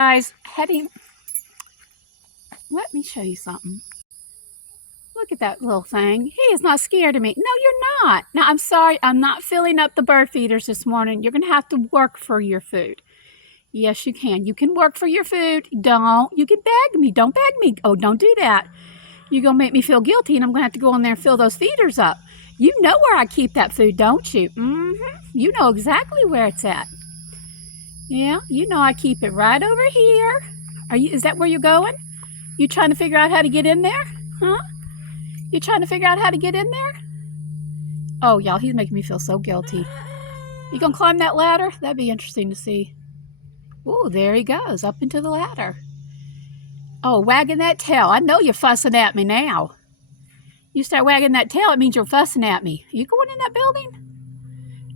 Guys, let me show you something. Look at that little thing. He is not scared of me. No, you're not. No, I'm sorry. I'm not filling up the bird feeders this morning. You're going to have to work for your food. Yes, you can. You can work for your food. Don't. You can beg me. Don't beg me. Oh, don't do that. You're going to make me feel guilty, and I'm going to have to go in there and fill those feeders up. You know where I keep that food, don't you? You know exactly where it's at. Yeah, you know I keep it right over here. Is that where you're going? You trying to figure out how to get in there? Huh? You trying to figure out how to get in there? Oh, y'all, he's making me feel so guilty. You gonna climb that ladder? That'd be interesting to see. Oh, there he goes, up into the ladder. Oh, wagging that tail. I know you're fussing at me now. You start wagging that tail, it means you're fussing at me. Are you going in that building?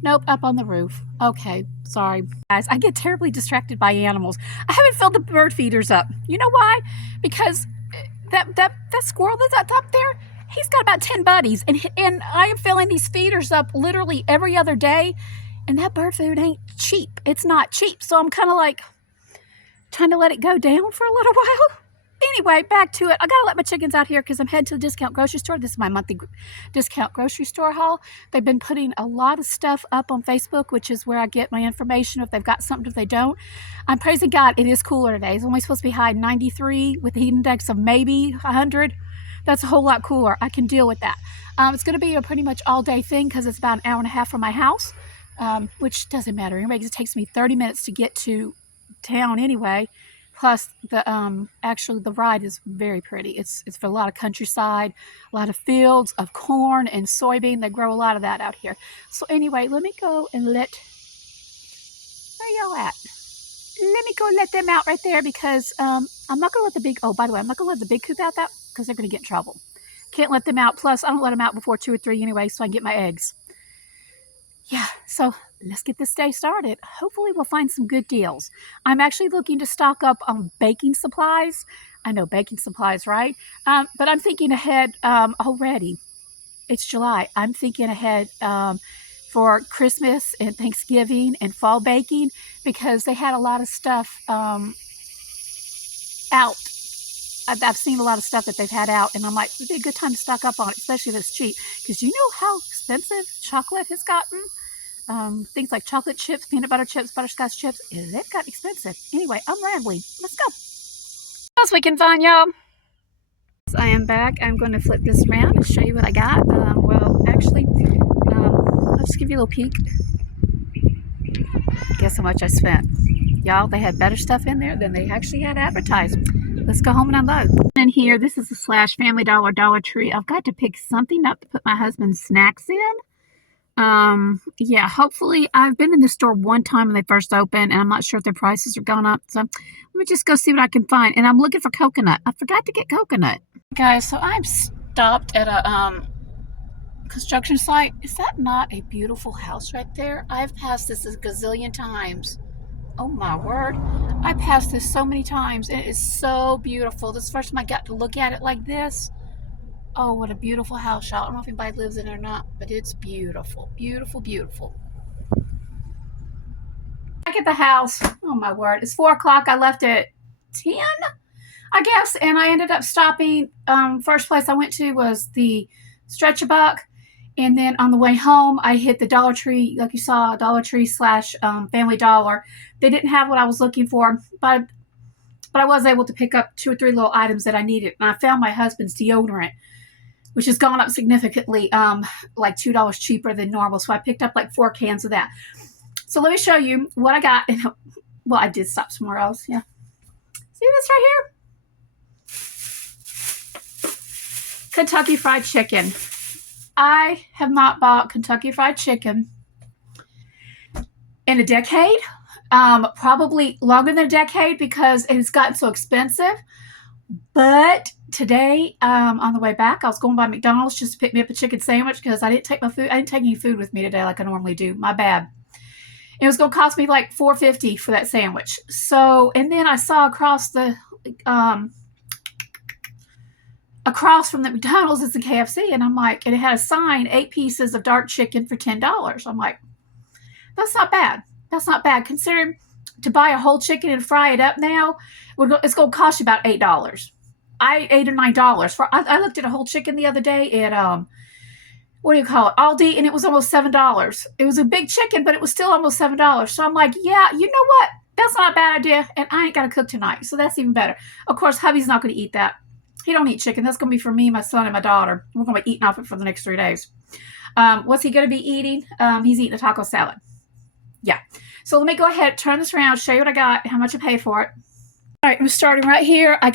Nope, up on the roof. Okay, sorry. Guys, I get terribly distracted by animals. I haven't filled the bird feeders up. You know why? Because that squirrel that's up there, he's got about 10 buddies, and I am filling these feeders up literally every other day, and that bird food ain't cheap. It's not cheap, so I'm kind of like trying to let it go down for a little while. Anyway, back to it. I gotta let my chickens out here because I'm headed to the discount grocery store. This is my monthly discount grocery store haul. They've been putting a lot of stuff up on Facebook, which is where I get my information if they've got something, if they don't. I'm praising God, it is cooler today. It's only supposed to be high 93 with a heat index of maybe 100. That's a whole lot cooler. I can deal with that. It's going to be a pretty much all-day thing because it's about an hour and a half from my house, which doesn't matter anyway because it takes me 30 minutes to get to town anyway. Plus, actually, the ride is very pretty. It's for a lot of countryside, a lot of fields of corn and soybean. They grow a lot of that out here. So anyway, let me go and where y'all at? Let me go let them out right there because I'm not going to let by the way, I'm not going to let the big coop out because they're going to get in trouble. Can't let them out. Plus, I don't let them out before 2 or 3 anyway, so I can get my eggs. Yeah, so let's get this day started. Hopefully we'll find some good deals. I'm actually looking to stock up on baking supplies. I know baking supplies, right? But I'm thinking ahead already. It's July. I'm thinking ahead for Christmas and Thanksgiving and fall baking because they had a lot of stuff out. I've seen a lot of stuff that they've had out, and I'm like, it'd be a good time to stock up on it, especially if it's cheap. Because you know how expensive chocolate has gotten? Things like chocolate chips, peanut butter chips, butterscotch chips, they've gotten expensive. Anyway, I'm rambling. Let's go. What else we can find, y'all? I am back. I'm going to flip this around and show you what I got. Well, actually, I'll just give you a little peek. Guess how much I spent. Y'all, they had better stuff in there than they actually had advertised. Let's go home and unload. In here, this is a / Family Dollar, Dollar Tree. I've got to pick something up to put my husband's snacks in. Yeah, hopefully I've been in the store one time when they first opened, and I'm not sure if their prices are gone up. So let me just go see what I can find. And I'm looking for coconut. I forgot to get coconut. Guys, so I'm stopped at a construction site. Is that not a beautiful house right there? I've passed this a gazillion times. Oh my word. I passed this so many times. It is so beautiful. This is the first time I got to look at it like this. Oh, what a beautiful house, y'all. I don't know if anybody lives in it or not, but it's beautiful. Beautiful, beautiful. Back at the house. Oh my word. It's 4 o'clock. I left at 10, I guess, and I ended up stopping. First place I went to was the Stretch-A-Buck. And then on the way home, I hit the Dollar Tree, like you saw, Dollar Tree / Family Dollar. They didn't have what I was looking for, but I was able to pick up 2 or 3 little items that I needed. And I found my husband's deodorant, which has gone up significantly, like $2 cheaper than normal. So I picked up like 4 cans of that. So let me show you what I got. Well, I did stop somewhere else. Yeah. See this right here? Kentucky Fried Chicken. I have not bought Kentucky Fried Chicken in a decade, probably longer than a decade because it's gotten so expensive. But today, on the way back, I was going by McDonald's just to pick me up a chicken sandwich because I didn't take any food with me today like I normally do. My bad. It was going to cost me like $4.50 for that sandwich. So, and then I saw across from the McDonald's is the KFC, and I'm like, and it had a sign, 8 pieces of dark chicken for $10. I'm like, that's not bad. That's not bad considering to buy a whole chicken and fry it up now, it's going to cost you about $8. $8 or $9 for. I looked at a whole chicken the other day at what do you call it, Aldi, and it was almost $7. It was a big chicken, but it was still almost $7. So I'm like, yeah, you know what? That's not a bad idea, and I ain't got to cook tonight, so that's even better. Of course, hubby's not going to eat that. He don't eat chicken. That's going to be for me, my son, and my daughter. We're going to be eating off it for the next 3 days. What's he going to be eating? He's eating a taco salad. Yeah. So let me go ahead, turn this around, show you what I got, how much I paid for it. All right, I'm starting right here. I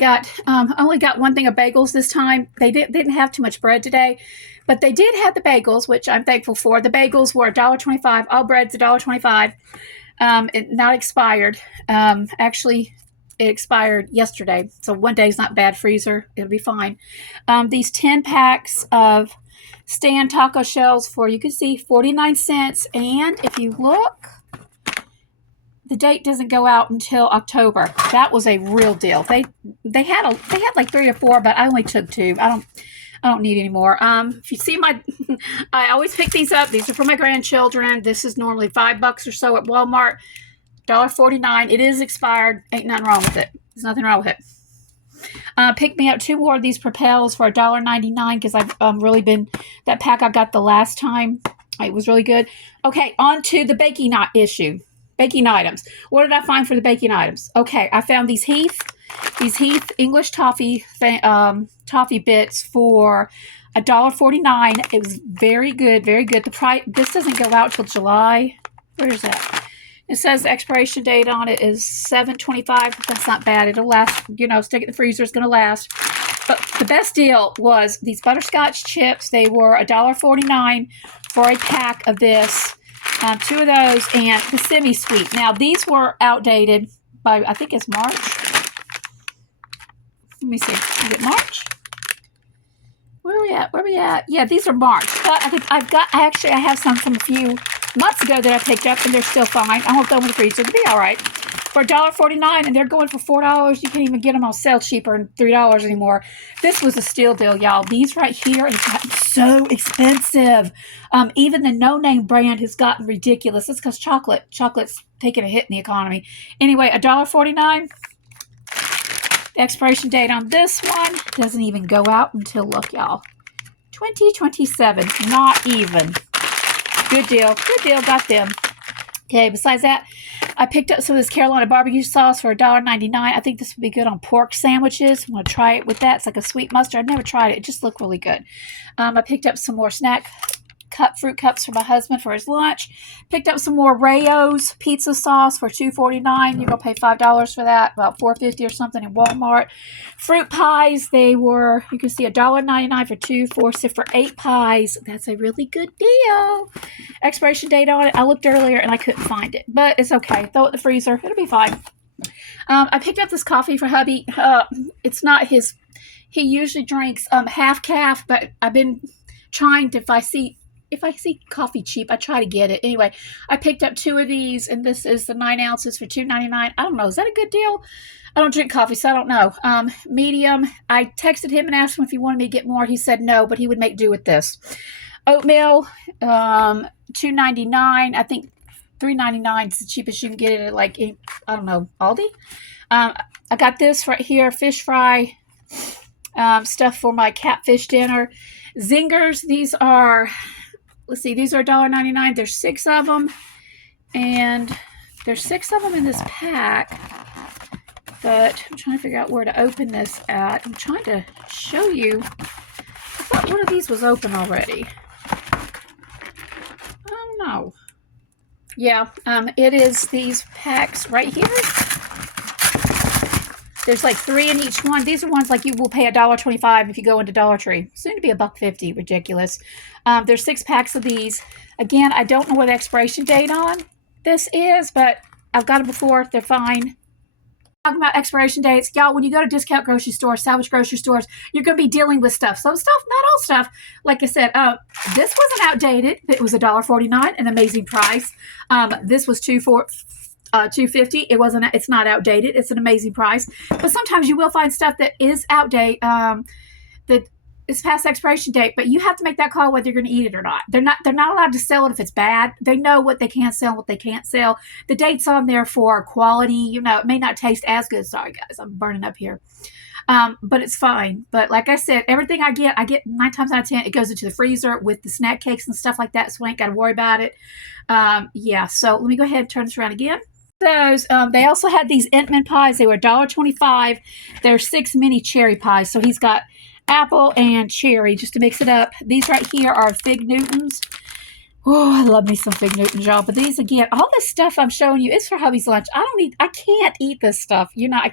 only got one thing of bagels this time. They didn't have too much bread today, but they did have the bagels, which I'm thankful for. The bagels were $1.25. All bread's $1.25. Not expired. Actually, it expired yesterday, so 1 day's not bad. Freezer, it'll be fine. These 10 packs of stand taco shells for, you can see, 49 cents. And if you look, the date doesn't go out until October. That was a real deal. They had like 3 or 4, but I only took 2. I don't need any more. If you see I always pick these up. These are for my grandchildren. This is normally $5 or so at Walmart. $1.49. It is expired. Ain't nothing wrong with it. There's nothing wrong with it. Picked me up 2 more of these Propels for $1.99 because I've really been, that pack I got the last time. It was really good. Okay, on to the baking issue. Baking items. What did I find for the baking items? Okay, I found these Heath English toffee bits for $1.49. It was very good, very good. The price, this doesn't go out till July. Where is that? It says the expiration date on it is 7/25. That's not bad. It'll last, stick it in the freezer. It's going to last. But the best deal was these butterscotch chips. They were $1.49 for a pack of this. 2 of those, and the semi-sweet. Now, these were outdated by, I think it's March. Let me see. Is it March? Where are we at? Yeah, these are March. But I think I have some from a few months ago that I picked up, and they're still fine. I won't throw them in the freezer. They'll be all right. For $1.49, and they're going for $4. You can't even get them on sale cheaper than $3 anymore. This was a steal deal, y'all. These right here have gotten so expensive. Even the no-name brand has gotten ridiculous. It's because chocolate's taking a hit in the economy. Anyway, $1.49. The expiration date on this one doesn't even go out until, look, y'all, 2027. Not even. Good deal. Good deal. Got them. Okay, besides that, I picked up some of this Carolina barbecue sauce for $1.99. I think this would be good on pork sandwiches. I'm going to try it with that. It's like a sweet mustard. I've never tried it. It just looked really good. I picked up some more fruit cups for my husband for his lunch. Picked up some more Rayo's pizza sauce for $2.49. You're going to pay $5 for that, about $4.50 or something in Walmart. Fruit pies, they were, you can see $1.99 for 2, 4, 6 for 8 pies. That's a really good deal. Expiration date on it, I looked earlier and I couldn't find it, but it's okay. Throw it in the freezer. It'll be fine. I picked up this coffee for hubby. It's not his, he usually drinks half calf, but I've been trying to, if I see coffee cheap, I try to get it. Anyway, I picked up 2 of these, and this is the 9 ounces for $2.99. I don't know. Is that a good deal? I don't drink coffee, so I don't know. Medium. I texted him and asked him if he wanted me to get more. He said no, but he would make do with this. Oatmeal, $2.99. I think $3.99 is the cheapest you can get it at, like, I don't know, Aldi. I got this right here, fish fry stuff for my catfish dinner. Zingers, these are... Let's see, these are $1.99. There's 6 of them, and there's 6 of them in this pack, but I'm trying to figure out where to open this at. I'm trying to show you. I thought one of these was open already. I don't know. Yeah, it is these packs right here. There's like 3 in each one. These are ones like you will pay $1.25 if you go into Dollar Tree. Soon to be $1.50. Ridiculous. There's 6 packs of these. Again, I don't know what the expiration date on this is, but I've got them before. They're fine. Talking about expiration dates, y'all, when you go to discount grocery stores, salvage grocery stores, you're going to be dealing with stuff. Some stuff, not all stuff. Like I said, this wasn't outdated. It was $1.49, an amazing price. This was $2.50. It's not outdated. It's an amazing price. But sometimes you will find stuff that is outdated, that it's past expiration date, but you have to make that call whether you're going to eat it or not. They're not allowed to sell it if it's bad. They know what they can sell, what they can't sell. The date's on there for quality. You know, it may not taste as good. Sorry, guys, I'm burning up here. But it's fine. But like I said, everything I get 9 times out of 10, it goes into the freezer with the snack cakes and stuff like that, so I ain't got to worry about it. Yeah, so let me go ahead and turn this around again. Those, they also had these Entman pies. They were $1.25. They're 6 mini cherry pies. So he's got apple and cherry just to mix it up. These right here are Fig Newtons. Oh, I love me some Fig Newtons, y'all. But these, again, all this stuff I'm showing you is for hubby's lunch. I can't eat this stuff. You know, I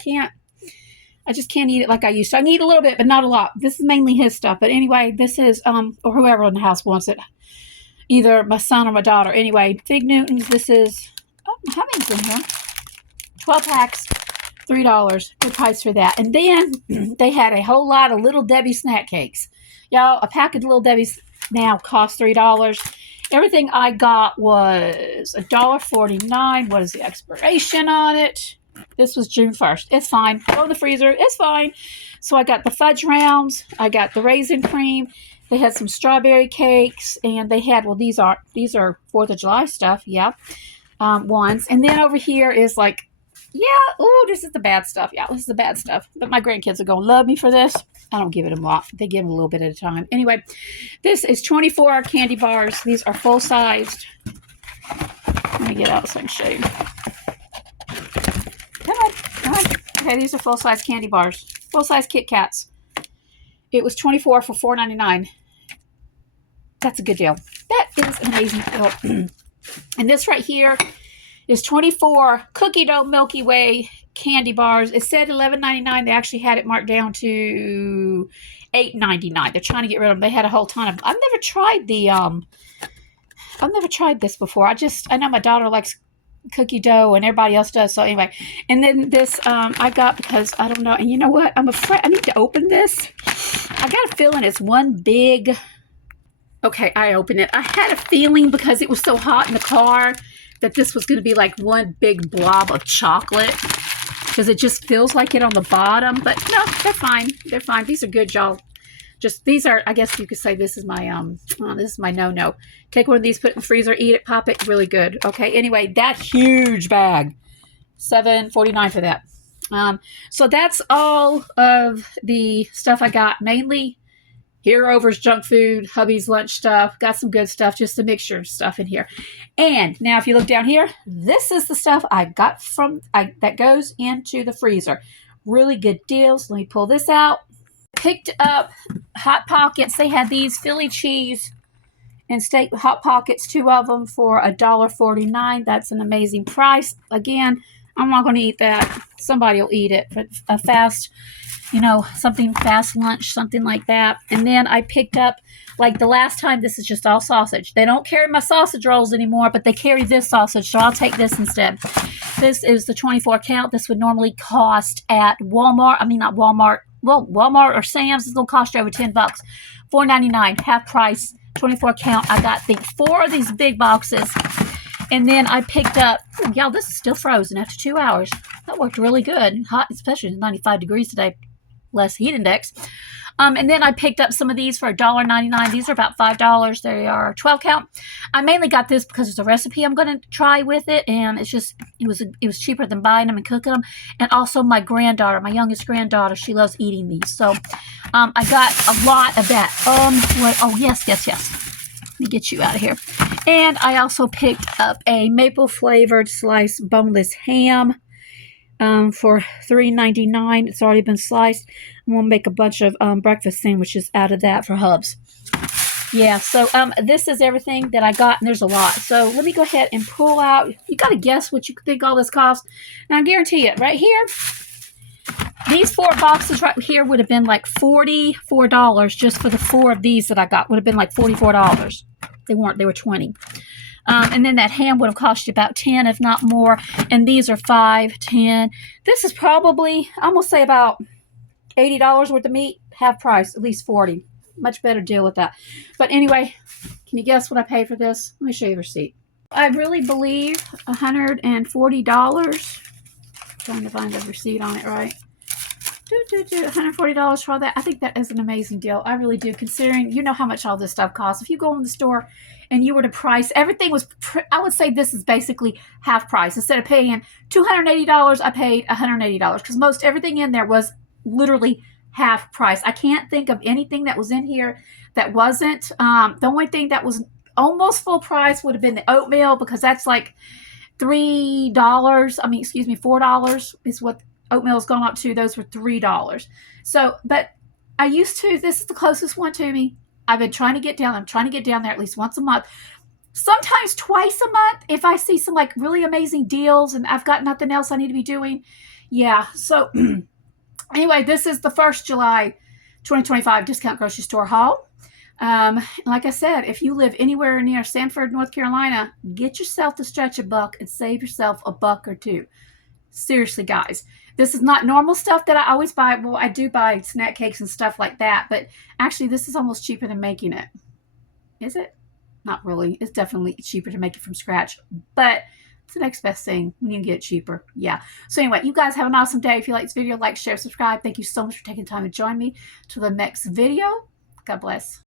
just can't eat it like I used to. I can eat a little bit, but not a lot. This is mainly his stuff. But anyway, this is, or whoever in the house wants it. Either my son or my daughter. Anyway, Fig Newtons, this is, how many's in here? 12 packs, $3. Good price for that. And then they had a whole lot of Little Debbie snack cakes. Y'all, a pack of Little Debbie's now costs $3. Everything I got was $1.49. What is the expiration on it? This was June 1st. It's fine. Go in the freezer. It's fine. So I got the fudge rounds. I got the raisin cream. They had some strawberry cakes. And they had, well, these are 4th of July stuff. Yeah. Ones. And then over here is like, yeah, oh, this is the bad stuff. Yeah, this is the bad stuff. But my grandkids are going to love me for this. I don't give it a lot. They give them a little bit at a time. Anyway, this is 24 candy bars. These are full-sized. Let me get out so I can show you. Come on. Okay, these are full-size candy bars. Full-size Kit Kats. It was 24 for $4.99. That's a good deal. That is an amazing deal. And this right here is 24 cookie dough Milky Way candy bars. It said $11.99. They actually had it marked down to $8.99. They're trying to get rid of them. They had a whole ton of them. I've never tried this before. I know my daughter likes cookie dough and everybody else does. So anyway, and then this I got because I don't know. And you know what? I'm afraid I need to open this. I got a feeling it's one big. Okay, I opened it. I had a feeling because it was so hot in the car that this was going to be like one big blob of chocolate because it just feels like it on the bottom. But no, they're fine. They're fine. These are good, y'all. Just these are, I guess you could say this is my no-no. Take one of these, put it in the freezer, eat it, pop it. Really good. Okay, anyway, that huge bag, $7.49 for that. So that's all of the stuff I got, mainly Herover's junk food, hubby's lunch stuff. Got some good stuff, just a mixture of stuff in here. And now if you look down here, this is the stuff I got that goes into the freezer. Really good deals. Let me pull this out. Picked up Hot Pockets. They had these Philly cheese and steak Hot Pockets, 2 of them for $1.49. That's an amazing price. Again, I'm not going to eat that. Somebody will eat it. But a fast, something fast lunch, something like that. And then I picked up, like the last time, this is just all sausage. They don't carry my sausage rolls anymore, but they carry this sausage, so I'll take this instead. This is the 24 count. This would normally cost at Walmart. I mean, not Walmart. Well, Walmart or Sam's is going to cost you over $10. $4.99, half price, 24 count. I got, 4 of these big boxes. And then I picked up, y'all, this is still frozen after 2 hours. That worked really good. Hot, especially 95 degrees today. Less heat index. And then I picked up some of these for $1.99. These are about $5. They are 12 count. I mainly got this because it's a recipe I'm going to try with it. And it's just, it was cheaper than buying them and cooking them. And also my granddaughter, my youngest granddaughter, she loves eating these. So I got a lot of that. Yes. Let me get you out of here. And I also picked up a maple flavored sliced boneless ham for $3.99. It's already been sliced. I'm going to make a bunch of breakfast sandwiches out of that for Hubs. Yeah, so this is everything that I got, and there's a lot. So let me go ahead and pull out. You got to guess what you think all this costs. Now, I guarantee it, right here, these 4 boxes right here would have been like $44 just for the 4 of these that I got. Would have been like $44. They weren't. They were 20. And then that ham would have cost you about 10, if not more. And these are 5, 10. This is probably, I'm going to say about $80 worth of meat. Half price, at least 40. Much better deal with that. But anyway, can you guess what I paid for this? Let me show you the receipt. I really believe $140. Trying to find the receipt on it right. $140 for all that. I think that is an amazing deal. I really do, considering you know how much all this stuff costs. If you go in the store and you were to price, everything was, I would say this is basically half price. Instead of paying $280, I paid $180 because most everything in there was literally half price. I can't think of anything that was in here that wasn't. The only thing that was almost full price would have been the oatmeal, because that's like $3. I mean, excuse me, $4 is what oatmeal's gone up to. Those were $3. So, but I used to, this is the closest one to me. I've been trying to get down. I'm trying to get down there at least once a month, sometimes twice a month if I see some like really amazing deals and I've got nothing else I need to be doing. Yeah. So anyway, this is the 1st July 2025 discount grocery store haul. Like I said, if you live anywhere near Sanford, North Carolina, get yourself to Stretch a Buck and save yourself a buck or two. Seriously, guys, this is not normal stuff that I always buy. Well, I do buy snack cakes and stuff like that, but actually this is almost cheaper than making it. Is it? Not really. It's definitely cheaper to make it from scratch, but it's the next best thing when you can get it cheaper. Yeah. So anyway, you guys have an awesome day. If you like this video, like, share, subscribe. Thank you so much for taking time to join me. Till the next video. God bless.